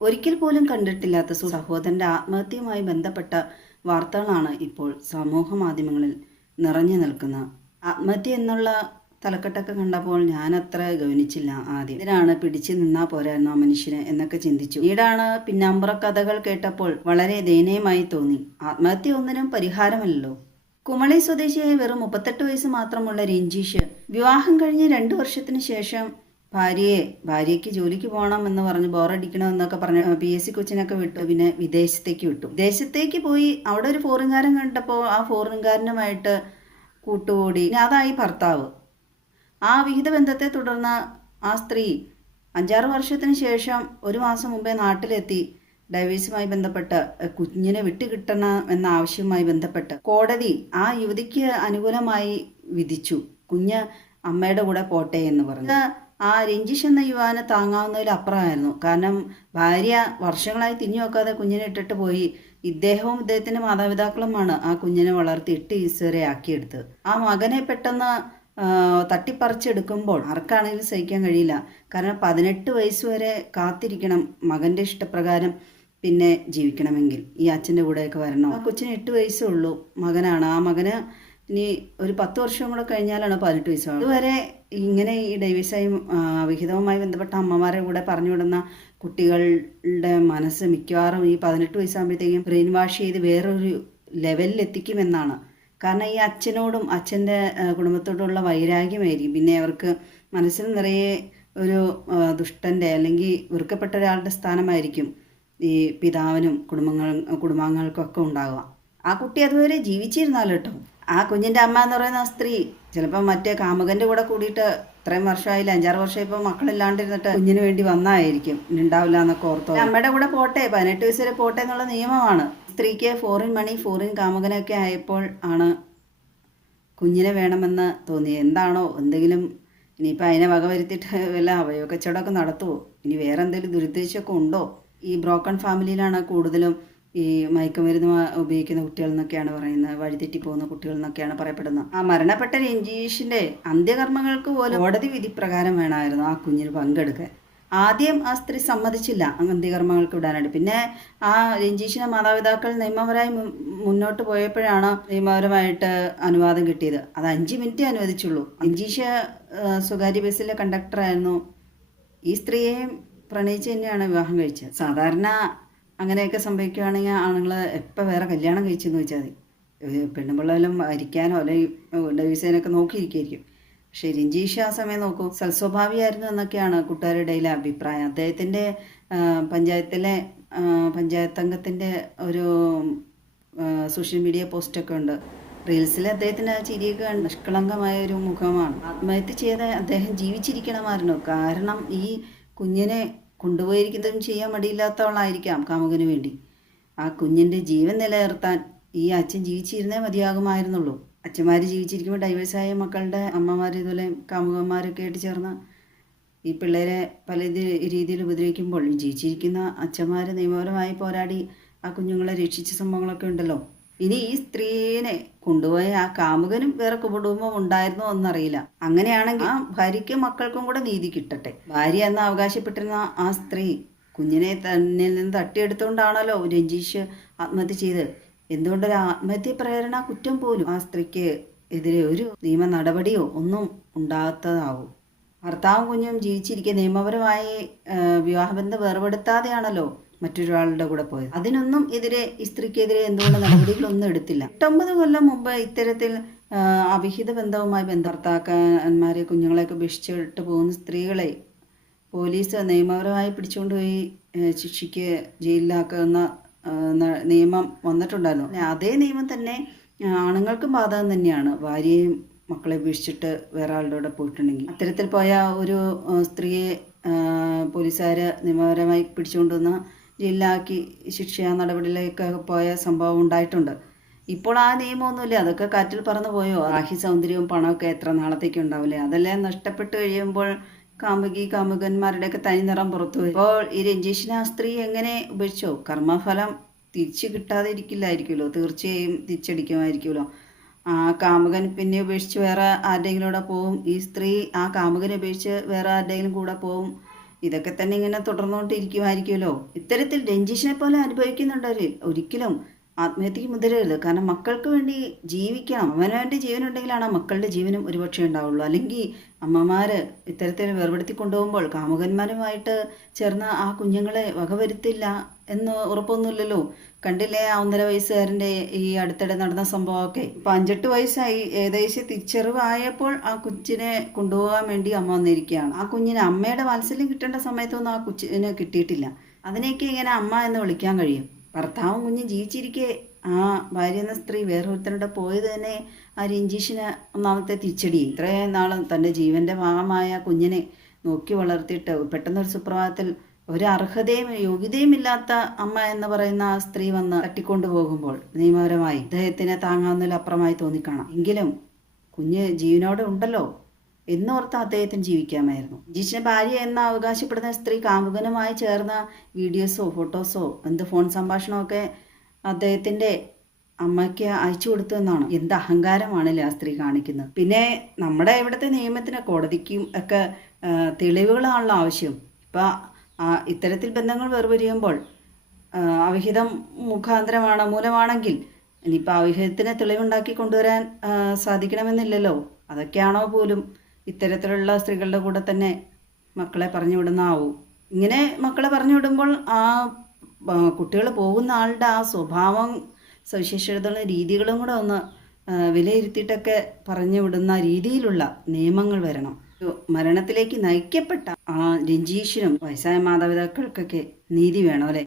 ഒരിക്കൽ പോലും കണ്ടിട്ടില്ലാത്ത സഹോദരന്റെ ആത്മഹത്യയുമായി ബന്ധപ്പെട്ട വാർത്തകളാണ് ഇപ്പോൾ സമൂഹ മാധ്യമങ്ങളിൽ നിറഞ്ഞു നിൽക്കുന്നത്. ആത്മഹത്യ എന്നുള്ള തലക്കെട്ടൊക്കെ കണ്ടപ്പോൾ ഞാൻ അത്ര ഗവനിച്ചില്ല. ആദ്യം ഇതിനാണ് പിടിച്ചു നിന്നാ പോരായിരുന്നു ആ മനുഷ്യന് എന്നൊക്കെ ചിന്തിച്ചു. പിന്നീടാണ് പിന്നാമ്പുറ കഥകൾ കേട്ടപ്പോൾ വളരെ ദയനീയമായി തോന്നി. ആത്മഹത്യ ഒന്നിനും പരിഹാരമല്ലല്ലോ. കുമളി സ്വദേശിയായ വെറും 38 വയസ്സ് മാത്രമുള്ള രഞ്ജീഷ് വിവാഹം കഴിഞ്ഞ് 2 വർഷത്തിന് ശേഷം ഭാര്യയ്ക്ക് ജോലിക്ക് പോകണം എന്ന് പറഞ്ഞ് ബോറടിക്കണമെന്നൊക്കെ പറഞ്ഞ് PSC കൊച്ചിനൊക്കെ വിട്ടു. പിന്നെ വിദേശത്തേക്ക് വിട്ടു. വിദേശത്തേക്ക് പോയി അവിടെ ഒരു ഫോറിൻകാരൻ കണ്ടപ്പോൾ ആ ഫോറിൻകാരനുമായിട്ട് കൂട്ടുകൂടി. അതായി ഭർത്താവ്. ആ വിഹിത ബന്ധത്തെ തുടർന്ന് ആ സ്ത്രീ 5-6 വർഷത്തിന് ശേഷം 1 മാസം മുമ്പേ നാട്ടിലെത്തി. ഡൈവേഴ്സുമായി ബന്ധപ്പെട്ട് കുഞ്ഞിനെ വിട്ടുകിട്ടണം എന്ന ആവശ്യവുമായി ബന്ധപ്പെട്ട് കോടതി ആ യുവതിക്ക് അനുകൂലമായി വിധിച്ചു. കുഞ്ഞ് അമ്മയുടെ കൂടെ പോട്ടെ എന്ന് പറഞ്ഞു. ആ രഞ്ജിഷ് എന്ന യുവാവിന് താങ്ങാവുന്നതിലപ്പുറമായിരുന്നു. കാരണം ഭാര്യ വർഷങ്ങളായി തിരിഞ്ഞു നോക്കാതെ കുഞ്ഞിനെ ഇട്ടിട്ട് പോയി. ഇദ്ദേഹവും ഇദ്ദേഹത്തിൻ്റെ മാതാപിതാക്കളുമാണ് ആ കുഞ്ഞിനെ വളർത്തി 8 വയസ്സ് വരെ ആക്കിയെടുത്തത്. ആ മകനെ പെട്ടെന്ന് തട്ടിപ്പറിച്ചെടുക്കുമ്പോൾ ആർക്കാണെങ്കിലും സഹിക്കാൻ കഴിയില്ല. കാരണം 18 വയസ്സ് വരെ കാത്തിരിക്കണം മകൻ്റെ ഇഷ്ടപ്രകാരം പിന്നെ ജീവിക്കണമെങ്കിൽ. ഈ അച്ഛൻ്റെ കൂടെയൊക്കെ വരണം. ആ കൊച്ചിന് 8 വയസ്സേ ഉള്ളൂ. മകനാണ്. ആ മകന് ഇനി ഒരു 10 വർഷം കൂടെ കഴിഞ്ഞാലാണ് 18 വയസ്സാകുന്നത്. അതുവരെ ഇങ്ങനെ ഈ ഡൈവേഴ്സായി വിഹിതവുമായി ബന്ധപ്പെട്ട അമ്മമാരെ കൂടെ പറഞ്ഞു വിടുന്ന കുട്ടികളുടെ മനസ്സ് മിക്കവാറും ഈ 18 വയസ്സാകുമ്പോഴത്തേക്കും ബ്രെയിൻ വാഷ് ചെയ്ത് വേറൊരു ലെവലിൽ എത്തിക്കുമെന്നാണ്. കാരണം ഈ അച്ഛനോടും അച്ഛൻ്റെ കുടുംബത്തോടുള്ള വൈരാഗ്യമായിരിക്കും. പിന്നെ അവർക്ക് മനസ്സിൽ നിറയെ ഒരു ദുഷ്ടൻ്റെ അല്ലെങ്കിൽ വെറുക്കപ്പെട്ട ഒരാളുടെ സ്ഥാനമായിരിക്കും ഈ പിതാവിനും കുടുംബാംഗങ്ങൾക്കൊക്കെ ഉണ്ടാവുക. ആ കുട്ടി അതുവരെ ജീവിച്ചിരുന്നാലോ കേട്ടോ. ആ കുഞ്ഞിൻ്റെ അമ്മ എന്ന് പറയുന്ന ആ സ്ത്രീ ചിലപ്പോൾ മറ്റേ കാമുകൻ്റെ കൂടെ കൂടിയിട്ട് ഇത്രയും വർഷമായില്ല, 5-6 വർഷം ഇപ്പോൾ മക്കളില്ലാണ്ടിരുന്നിട്ട് കുഞ്ഞിന് വേണ്ടി വന്നായിരിക്കും. ഉണ്ടാവില്ല എന്നൊക്കെ ഓർത്തോ. അമ്മയുടെ കൂടെ പോട്ടെ, 18 വയസ്സ് വരെ പോട്ടെ എന്നുള്ള നിയമമാണ്. സ്ത്രീക്ക് ഫോറിൻ മണി, ഫോറിൻ കാമുകനൊക്കെ ആയപ്പോൾ ആണ് കുഞ്ഞിനെ വേണമെന്ന് തോന്നിയത്. എന്താണോ എന്തെങ്കിലും ഇനിയിപ്പോൾ അതിനെ വക വരുത്തിയിട്ട് വല്ല അവയവ കച്ചവടമൊക്കെ നടത്തുമോ, ഇനി വേറെ എന്തെങ്കിലും ദുരുദ്ദേശമൊക്കെ ഉണ്ടോ? ഈ ബ്രോക്കൺ ഫാമിലിയിലാണ് കൂടുതലും ഈ മയക്കുമരുന്ന് ഉപയോഗിക്കുന്ന കുട്ടികൾ എന്നൊക്കെയാണ് പറയുന്നത്. വഴിതെറ്റി പോകുന്ന കുട്ടികൾ എന്നൊക്കെയാണ് പറയപ്പെടുന്നത്. ആ മരണപ്പെട്ട രഞ്ജീഷിൻ്റെ അന്ത്യകർമ്മങ്ങൾക്ക് പോലും കോടതി വിധി പ്രകാരം വേണമായിരുന്നു ആ കുഞ്ഞിന് പങ്കെടുക്കാൻ. ആദ്യം ആ സ്ത്രീ സമ്മതിച്ചില്ല അന്ത്യകർമ്മങ്ങൾക്ക് വിടാനായിട്ട്. പിന്നെ ആ രഞ്ജീഷിൻ്റെ മാതാപിതാക്കൾ നിയമപരമായി മുന്നോട്ട് പോയപ്പോഴാണ് നിയമപരമായിട്ട് അനുവാദം കിട്ടിയത്. അത് 5 മിനിറ്റേ അനുവദിച്ചുള്ളൂ. രഞ്ജീഷ് സ്വകാര്യ ബസ്സിലെ കണ്ടക്ടറായിരുന്നു. ഈ സ്ത്രീയെയും പ്രണയിച്ച് തന്നെയാണ് വിവാഹം കഴിച്ചത്. സാധാരണ അങ്ങനെയൊക്കെ സംഭവിക്കുകയാണെങ്കിൽ ആണുങ്ങൾ എപ്പോൾ വേറെ കല്യാണം കഴിച്ചെന്ന് വെച്ചാൽ മതി. പെണ്ണുപിള്ളേലും മരിക്കാനോ അല്ലെങ്കിൽ ഡൈവേഴ്സിനൊക്കെ നോക്കിയിരിക്കുകയായിരിക്കും. പക്ഷേ രഞ്ജീഷ് ആ സമയം നോക്കൂ, സൽസ്വഭാവിയായിരുന്നു എന്നൊക്കെയാണ് കൂട്ടുകാരുടെ ഇടയിലെ അഭിപ്രായം. അദ്ദേഹത്തിൻ്റെ പഞ്ചായത്ത് അംഗത്തിൻ്റെ ഒരു സോഷ്യൽ മീഡിയ പോസ്റ്റൊക്കെ ഉണ്ട്. റീൽസിൽ അദ്ദേഹത്തിൻ്റെ ആ ചിരിയൊക്കെ നിഷ്കളങ്കമായ ഒരു മുഖമാണ്. ആത്മഹത്യ ചെയ്ത് അദ്ദേഹം ജീവിച്ചിരിക്കണമായിരുന്നു. കാരണം ഈ കുഞ്ഞിനെ കൊണ്ടുപോയിരിക്കുന്നതും ചെയ്യാൻ മടിയില്ലാത്തവളായിരിക്കാം കാമുകന് വേണ്ടി. ആ കുഞ്ഞിൻ്റെ ജീവൻ നിലനിർത്താൻ ഈ അച്ഛൻ ജീവിച്ചിരുന്നേ മതിയാകുമായിരുന്നുള്ളൂ. അച്ഛന്മാർ ജീവിച്ചിരിക്കുമ്പോൾ ഡൈവേഴ്സായ മക്കളുടെ അമ്മമാർ ഇതുപോലെ കാമുകന്മാരൊക്കെ ആയിട്ട് ചേർന്ന് ഈ പിള്ളേരെ പല രീതിയിൽ ഉപദ്രവിക്കുമ്പോൾ ജീവിച്ചിരിക്കുന്ന അച്ഛന്മാർ നിയമപരമായി പോരാടി ആ കുഞ്ഞുങ്ങളെ രക്ഷിച്ച സംഭവങ്ങളൊക്കെ ഉണ്ടല്ലോ. ഇനി ഈ സ്ത്രീനെ കൊണ്ടുപോയ ആ കാമുകനും വേറെ കുടുംബം ഉണ്ടായിരുന്നോ എന്നറിയില്ല. അങ്ങനെയാണെങ്കിൽ ആ ഭാര്യയ്ക്കും മക്കൾക്കും കൂടെ നീതി കിട്ടട്ടെ. ഭാര്യ എന്ന് അവകാശപ്പെട്ടിരുന്ന ആ സ്ത്രീ കുഞ്ഞിനെ തന്നിൽ നിന്ന് തട്ടിയെടുത്തുകൊണ്ടാണല്ലോ രഞ്ജീഷ് ആത്മഹത്യ ചെയ്ത്. എന്തുകൊണ്ടൊരു ആത്മഹത്യ പ്രേരണ കുറ്റം പോലും ആ സ്ത്രീക്ക് എതിരെ ഒരു നിയമ നടപടിയോ ഒന്നും ഉണ്ടാകാത്തതാവും. ഭർത്താവും കുഞ്ഞും ജീവിച്ചിരിക്കെ നിയമപരമായി വിവാഹബന്ധം വേർപെടുത്താതെയാണല്ലോ മറ്റൊരാളുടെ കൂടെ പോയത്. അതിനൊന്നും എതിരെ ഈ സ്ത്രീക്കെതിരെ എന്തുകൊണ്ട് നടപടികളൊന്നും എടുത്തില്ല. 8-9 കൊല്ലം മുമ്പ് ഇത്തരത്തിൽ അവിഹിത ബന്ധവുമായി ഭർത്താക്കന്മാരെ കുഞ്ഞുങ്ങളെയൊക്കെ ഉപേക്ഷിച്ചിട്ട് പോകുന്ന സ്ത്രീകളെ പോലീസ് നിയമപരമായി പിടിച്ചുകൊണ്ടുപോയി ശിക്ഷയ്ക്ക് ജയിലിലാക്കുന്ന നിയമം വന്നിട്ടുണ്ടായിരുന്നു. അതേ നിയമം തന്നെ ആണുങ്ങൾക്കും ബാധകം തന്നെയാണ്. ഭാര്യയും മക്കളെ ഉപേക്ഷിച്ചിട്ട് വേറെ ആളുടെ കൂടെ പോയിട്ടുണ്ടെങ്കിൽ. അത്തരത്തിൽ പോയ ഒരു സ്ത്രീയെ പോലീസുകാർ നിയമപരമായി പിടിച്ചുകൊണ്ടുവന്ന് ജയിലിലാക്കി ശിക്ഷാ നടപടിയിലേക്കൊക്കെ പോയ സംഭവം ഉണ്ടായിട്ടുണ്ട്. ഇപ്പോൾ ആ നിയമമൊന്നുമില്ല. അതൊക്കെ കാറ്റിൽ പറന്നു പോയോ. ബാഹ്യ സൗന്ദര്യവും പണമൊക്കെ എത്ര നാളത്തേക്ക് ഉണ്ടാവില്ലേ. അതെല്ലാം നഷ്ടപ്പെട്ട് കഴിയുമ്പോൾ കാമുകന്മാരുടെയൊക്കെ തനിനിറം പുറത്തു വരും. ഇപ്പോൾ ഈ രഞ്ജീഷിനെ ആ സ്ത്രീ എങ്ങനെ ഉപേക്ഷിച്ചോ, കർമ്മഫലം തിരിച്ചു കിട്ടാതെ ഇരിക്കില്ലായിരിക്കുമല്ലോ. തീർച്ചയായും തിരിച്ചടിക്കുമായിരിക്കുമല്ലോ. ആ കാമുകൻ പിന്നെ ഉപേക്ഷിച്ച് വേറെ ആരുടെയെങ്കിലും കൂടെ പോവും. ഈ സ്ത്രീ ആ കാമുകനെ ഉപേക്ഷിച്ച് വേറെ ആരുടെയെങ്കിലും കൂടെ പോവും. ഇതൊക്കെ തന്നെ ഇങ്ങനെ തുടർന്നുകൊണ്ടിരിക്കുമായിരിക്കുമല്ലോ. ഇത്തരത്തിൽ രഞ്ജീഷിനെ പോലെ അനുഭവിക്കുന്നുണ്ടവർ ഒരിക്കലും ആത്മഹത്യക്ക് മുതിരരുത്. കാരണം മക്കൾക്ക് വേണ്ടി ജീവിക്കണം. അവനവൻ്റെ ജീവനുണ്ടെങ്കിലാണ് ആ മക്കളുടെ ജീവനും ഒരുപക്ഷെ ഉണ്ടാവുള്ളൂ. അല്ലെങ്കിൽ അമ്മമാർ ഇത്തരത്തിൽ വേർപെടുത്തി കൊണ്ടുപോകുമ്പോൾ കാമുകന്മാരുമായിട്ട് ചേർന്ന് ആ കുഞ്ഞുങ്ങളെ വകവരുത്തില്ല എന്ന് ഉറപ്പൊന്നുമില്ലല്ലോ. കണ്ടില്ലേ ആ 1.5 വയസ്സുകാരൻ്റെ ഈ അടുത്തിടെ നടന്ന സംഭവമൊക്കെ. ഇപ്പം 5-8 വയസ്സായി, ഏകദേശം തിരിച്ചറിവായപ്പോൾ ആ കൊച്ചിനെ കൊണ്ടുപോകാൻ വേണ്ടി അമ്മ വന്നിരിക്കുകയാണ്. ആ കുഞ്ഞിന് അമ്മയുടെ വാത്സല്യം കിട്ടേണ്ട സമയത്തൊന്നും ആ കൊച്ചിനെ കിട്ടിയിട്ടില്ല. അതിനെയൊക്കെ ഇങ്ങനെ അമ്മ എന്ന് വിളിക്കാൻ കഴിയും? ഭർത്താവും കുഞ്ഞും ജീവിച്ചിരിക്കെ ആ ഭാര്യ എന്ന സ്ത്രീ വേറൊരുത്തരുടെ പോയത് തന്നെ ആ രഞ്ജീഷിന് ഒന്നാമത്തെ തിരിച്ചടി. ഇത്രയും നാളും തൻ്റെ ജീവൻ്റെ ഭാഗമായ കുഞ്ഞിനെ നോക്കി വളർത്തിയിട്ട് പെട്ടെന്നൊരു സുപ്രഭാതത്തിൽ ഒരു അർഹതയും യോഗ്യതയും ഇല്ലാത്ത അമ്മ എന്ന് പറയുന്ന ആ സ്ത്രീ വന്ന് തട്ടിക്കൊണ്ടു പോകുമ്പോൾ നിയമപരമായി അദ്ദേഹത്തിനെ താങ്ങാവുന്നതിലപ്പുറമായി തോന്നിക്കാണാം. എങ്കിലും കുഞ്ഞ് ജീവനോടെ ഉണ്ടല്ലോ എന്നോർത്ത് അദ്ദേഹത്തിന് ജീവിക്കാമായിരുന്നു. രഞ്ജീഷിന്റെ ഭാര്യ എന്ന് അവകാശപ്പെടുന്ന സ്ത്രീ കാമുകനുമായി ചേർന്ന വീഡിയോസോ ഫോട്ടോസോ ഫോൺ സംഭാഷണമൊക്കെ അദ്ദേഹത്തിൻ്റെ അമ്മയ്ക്ക് അയച്ചു കൊടുത്തു എന്നാണ്. എന്ത് അഹങ്കാരമാണല്ലേ ആ സ്ത്രീ കാണിക്കുന്നത്. പിന്നെ നമ്മുടെ ഇവിടുത്തെ നിയമത്തിന് കോടതിക്കും ഒക്കെ തെളിവുകളാണല്ലോ ആവശ്യം. ഇപ്പം ഇത്തരത്തിൽ ബന്ധങ്ങൾ വേർപിരിയുമ്പോൾ അവിഹിതം മൂലമാണെങ്കിൽ ഇനിയിപ്പോൾ അവിഹിതത്തിന് തെളിവുണ്ടാക്കി കൊണ്ടുവരാൻ സാധിക്കണമെന്നില്ലല്ലോ. അതൊക്കെയാണോ പോലും ഇത്തരത്തിലുള്ള സ്ത്രീകളുടെ കൂടെ തന്നെ മക്കളെ പറഞ്ഞു വിടുന്നതാവും. ഇങ്ങനെ മക്കളെ പറഞ്ഞു വിടുമ്പോൾ ആ കുട്ടികൾ പോകുന്ന ആളുടെ ആ സ്വഭാവം സവിശേഷതകളും രീതികളും കൂടെ ഒന്ന് വിലയിരുത്തിയിട്ടൊക്കെ പറഞ്ഞു വിടുന്ന രീതിയിലുള്ള നിയമങ്ങൾ വരണം. മരണത്തിലേക്ക് നയിക്കപ്പെട്ട ആ രഞ്ജീഷിനും വയസ്സായ മാതാപിതാക്കൾക്കൊക്കെ നീതി വേണം അല്ലേ?